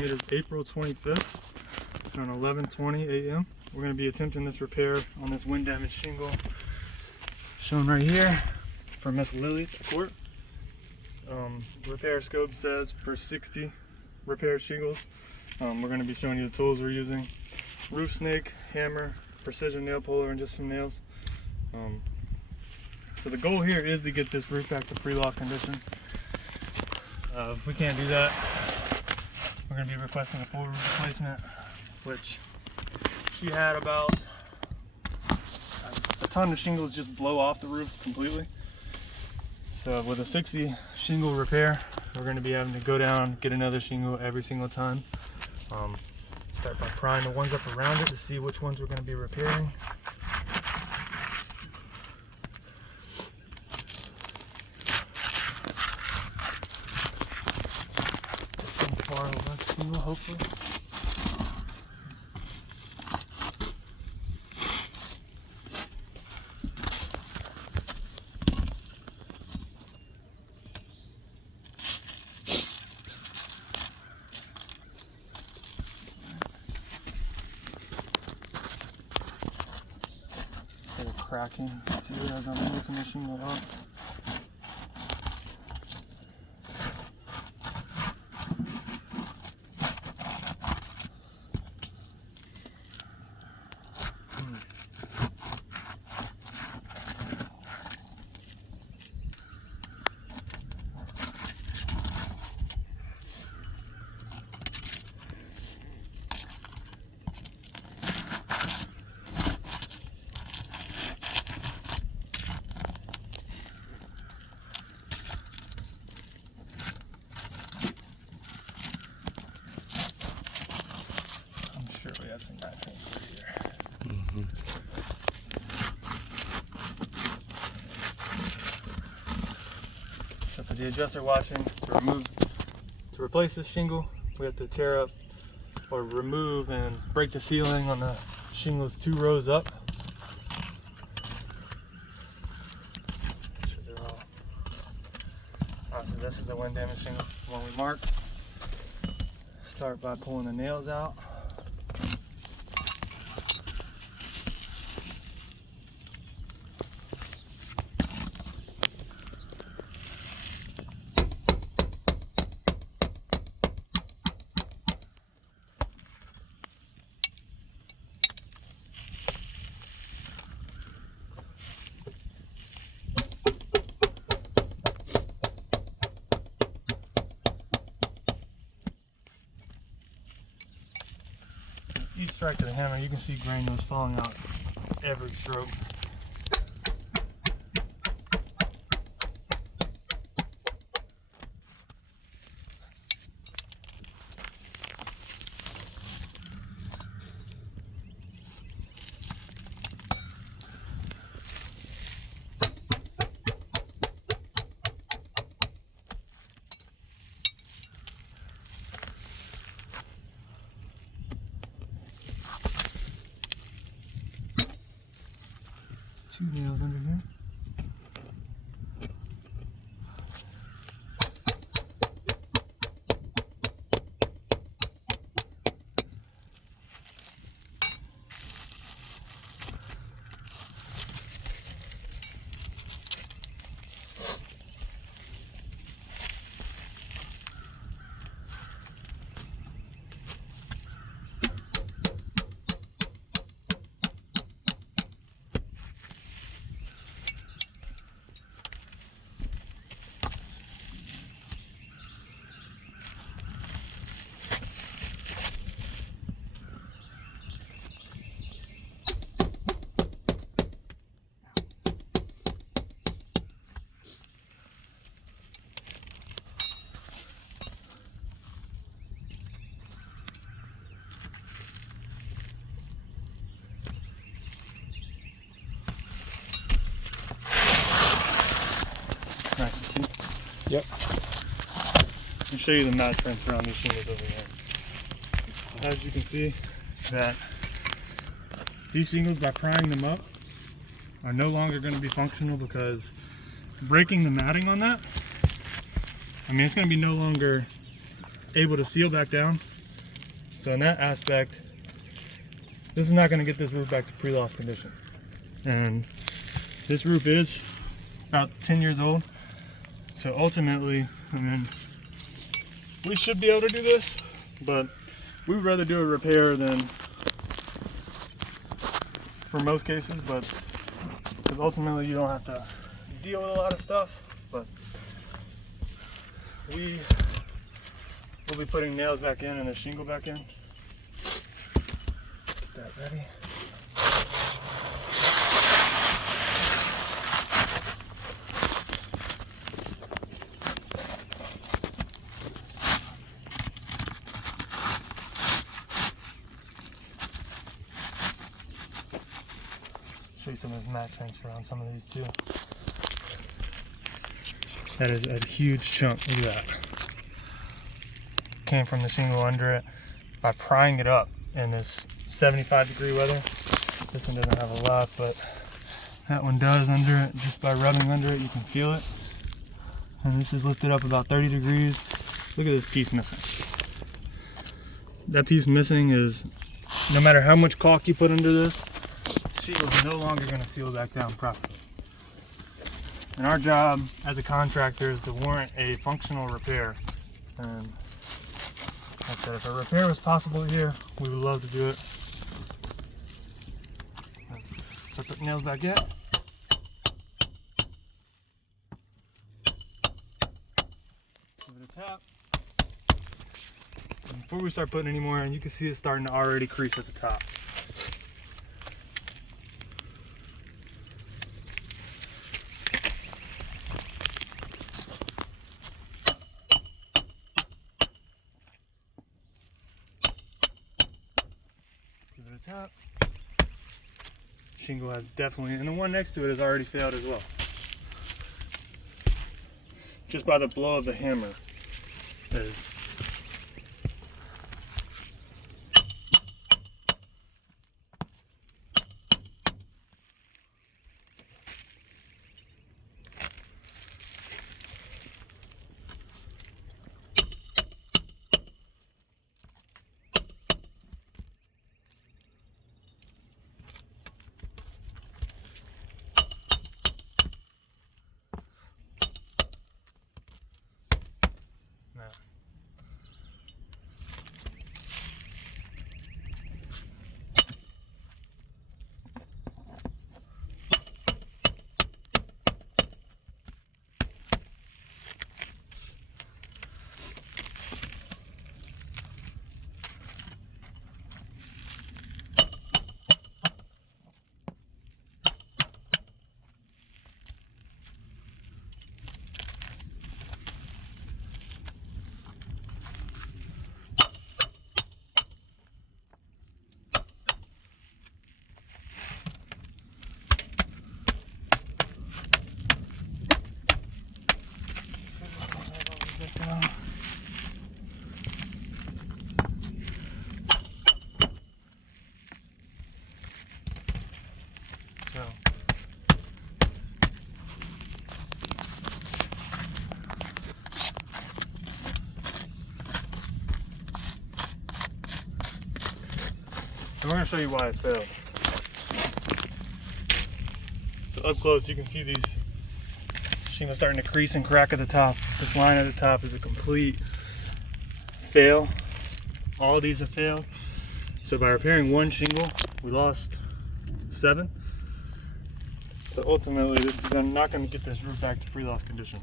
It is April 25th, around 11:20 a.m. We're going to be attempting this repair on this wind damaged shingle shown right here from Miss Lillieth Aquart. Repair scope says for 60 repaired shingles. We're going to be showing you the tools we're using: roof snake, hammer, precision nail puller, and just some nails. So the goal here is to get this roof back to pre-loss condition. If we can't do that, we're going to be requesting a full roof replacement, which she had about a ton of shingles just blow off the roof completely. So with a 60 shingle repair, we're going to be having to go down, get another shingle every single time. Start by prying the ones up around it to see which ones we're going to be repairing. Hopefully. They're cracking. See as I'm lifting the shingle up. We have some mattress here. So for the adjuster watching, to replace this shingle, we have to tear up or remove and break the ceiling on the shingles 2 rows up. So they're all. So this is the wind damage shingle, the one we marked. Start by pulling the nails out. Each strike of the hammer, you can see granules falling out every stroke. Two nails under here. Nice to see. Yep. I'll show you the mat transfer on these shingles over here. As you can see, that these shingles, by prying them up, are no longer going to be functional because breaking the matting on that, I mean, it's going to be no longer able to seal back down. So in that aspect, this is not going to get this roof back to pre-loss condition. And this roof is about 10 years old. So ultimately, I mean, we should be able to do this, but we would rather do a repair than, for most cases, but because ultimately you don't have to deal with a lot of stuff. But we will be putting nails back in and a shingle back in. Get that ready. Show you some of this mat transfer on some of these too. That is a huge chunk. Look at that. Came from the shingle under it by prying it up in this 75-degree weather. This one doesn't have a lot, but that one does under it. Just by rubbing under it, you can feel it. And this is lifted up about 30 degrees. Look at this piece missing. That piece missing is, no matter how much caulk you put under this, sheet is no longer going to seal back down properly. And our job as a contractor is to warrant a functional repair. And like I said, if a repair was possible here, we would love to do it. So put the nails back in. Give it a tap. And before we start putting any more in, you can see it starting to already crease at the top. Top. Shingle has definitely, and the one next to it has already failed as well. Just by the blow of the hammer. And we're going to show you why it failed. So up close you can see these shingles starting to crease and crack at the top. This line at the top is a complete fail. All of these have failed. So by repairing one shingle, we lost 7. So ultimately this is not going to get this roof back to pre-loss condition.